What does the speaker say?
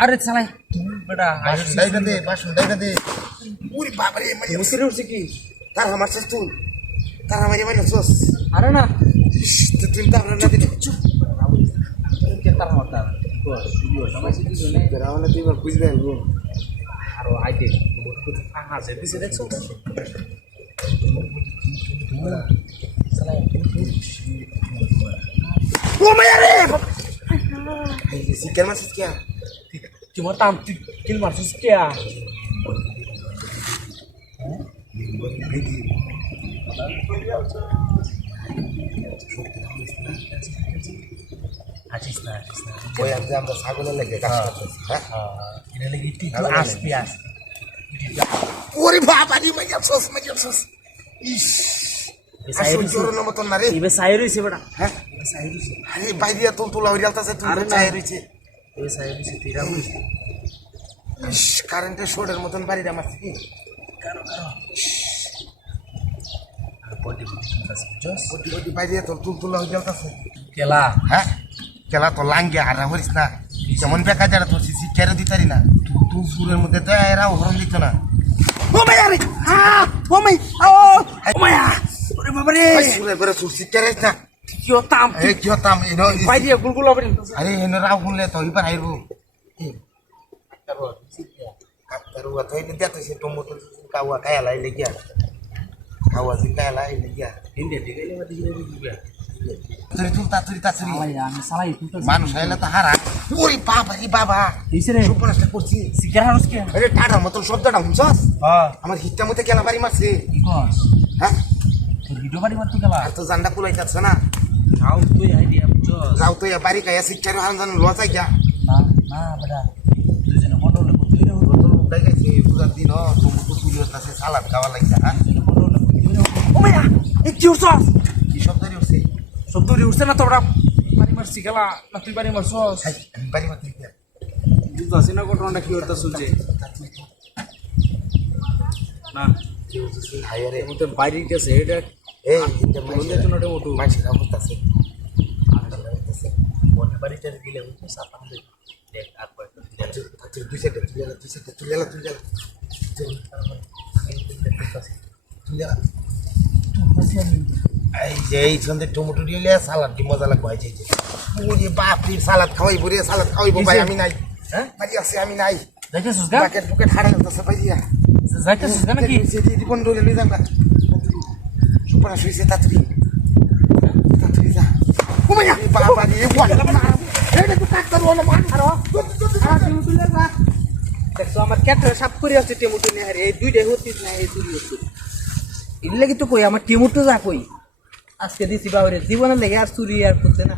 আরে চালাই বেটা বাসন ডাইকা দে ওরে বাবা রে মাইয়া মুসিরে উঠছে কি তার আমার চাস তুই তার আমার মাইয়া চাস আরে না তুই তার না দিতে চুপ কে তার মারতা তো ভিডিও সময় কি জন্য বেরাওয়ালা তুই বার বুঝবে আইবো আরো আইতে বহুত হাসে দিছে দেখছো চালাই ও মাইয়া রে এই সিকের মাসিস কি কি মারতাম কিল মারছিস কে আছিস না ওই আমরা ছাগলের লাগে কাজ করতেছি হ্যাঁ এটা লাগি তুই আসবি ওরে বাবা রে মাইয়া চাস ইস আসল জোরনের মতন না রে এবে সাই রইছে বেটা হ্যাঁ সাই রইছে আরে বাইরিয়া তোলা হয়ে যাচ্ছে তুই চাই রইছে এবে সাই রইছে তুইরা রইছে ইস কারেন্টের শোডের মতন বাড়িটা মারছি কি বডি জস বডি বাইরিয়া তোলা হয়ে যাচ্ছে কেলা হ্যাঁ কেলা তো লাঙ্গে হারা করিস না যেমন বেকা যারা তোর শিক্ষারও দিতারি না তুই সুরের মধ্যে তো এরা হরণ দিত না ও মাইয়া রে ও মাই ও মাইয়া ওরে বাবা রে সুরে করে তোর শিক্ষারিস না কি হতাম কি হতাম এনো বাইরে গুলগুল হবে আরে এনো রাও শুনলে তো ইবার আইব কাপতারু তো এই দিয়া তো সে টমেটো কাওয়া কায়া লাই লাগিয়া কাওয়া জিন কায়া লাই লাগিয়া হিন্দে দিগাইলে বা দিগাইলে দিবা তাড়াতাড়ি আমি সালাই তুই মানুষ আইলে তো হারা ওরে বাবা রে বাবা কিসে রে সুপনাসটা করছি সিগার হারুস কে আরে টাটার মতন শব্দটা শুনছস হ্যাঁ আমার হিটটার মধ্যে কেলা বাড়ি মারছে কি কস হ্যাঁ তোর ভিডিও বাড়ি মারতে গেলা আর তো জান্ডা কুলাই যাচ্ছে না যাও তুই আইডিয়া বুঝছস যাও তো বাড়ি কায়া শিক্ষার হান জান লজাই গিয়া না না বেটা তুই যেন কন্ট্রোলে করতে রে বদল উঠাই গেছে পূজার দিন টমেটো তুলিও তাছে সালাদ খাওয়া লাগছে হ্যাঁ কন্ট্রোলে করতে রে ও মাইয়া এই কি উঠছস কি শব্দই উঠছে শব্দ রে উঠছে না তো ওরা বাড়ি মারছি গেলা না তুই বাড়ি মারছস আমি বাড়ি মারতে গিয়া বুঝতাছি না ঘটনাটা কি হতে চলছে না হায়ারে ওতে বাইরে গেছে এটা এই হিটটা বন্ধে তো নটে মোটু মাইছে না করতেছে বন্ধে বাড়িতে দিলে ওই সাপা দেখ আর কয়েকটা তুই দুই সাইডে তুই এই যে এই সন্ধ্যে টমেটো দিয়ে সালাদ দি মজা লাগবে এই যে ওরে বাপ রে সালাদ খাওয়াইবো রে সালাদ খাওয়াইবো ভাই আমি নাই হ্যাঁ ভাই আছে আমি নাই যাইতেছিস গা বাকেট বুকেট হারা যাচ্ছে ভাই দিয়া যাইতেছিস গা নাকি জীবন ডলে লই যাবা সুপার শুইছে তাড়াতাড়ি যা ও মাইয়া বাবা রে বল এটা তো কাটতার ওলা মান আরো তুলে যা দেখছো আমার ক্যাট সাপ করে আছে টেমুটো নিয়ে হারে এই দুইটাই হতিস না এই চুরি হচ্ছে এগুলো কি তো কই আমার টেমুটো যা কই আজকে দিছি বাবরে জীবনের লেগে আর চুরি আর করতে না